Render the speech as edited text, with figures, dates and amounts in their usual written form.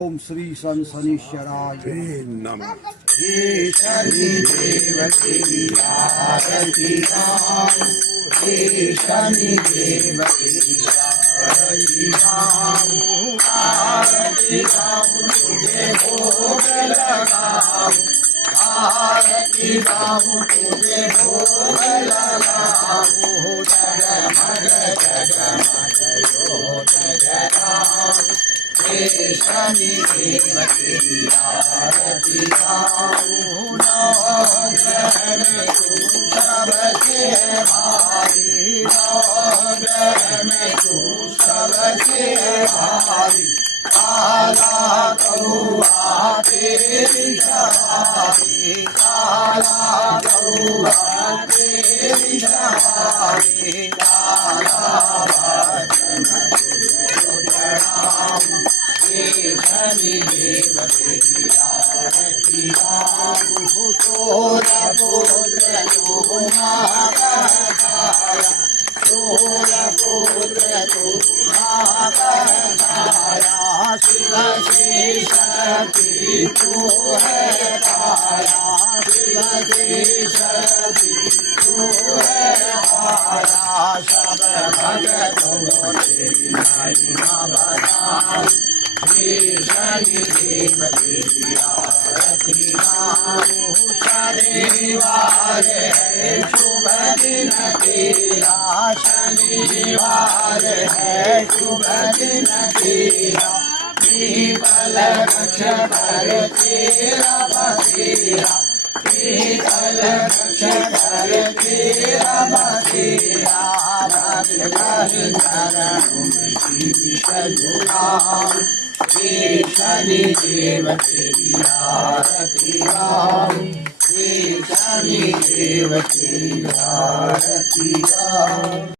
ओम श्री सन शनीश्वराय नमः। हे शनि देवते आरती गाओ, हे शनि देवते आरती गाओ, आरती गाओ तुझे भोग लगाओ, आरती गाओ तुझे भोग लगाओ, जगमग जगमग ज्योत जलाओ, हे शनि देवते आरती गाओ, नौ ग्रह में तू सबसे भारी, नौ ग्रह में तू सबसे भारी, काला कौआ तेरी सवारी, काला कौआ तेरी सवारी, काला वचन तुझे प्रणाम, हे शनि देवते आरती गाओ, सूर्यपुत्र तू महाकाया, सूर्यपुत्र तू महाकाया, शिव की शक्ति तू है पाया, शिव की शक्ति तू है पाया, सब भगतों तेरी महिमा बताओ, हे शनि देवते आरती गाओ, शनिवार है शुभ दिन तेरा, शनिवार है शुभ दिन तेरा, पीपल वृक्ष पर तेरा बसेरा, पीपल वृक्ष पर तेरा बसेरा, भक्त कर चरणों में शीश झुकाओ, हे शनि देवते आरती गाओ, हे शनि देवते आरती गाओ।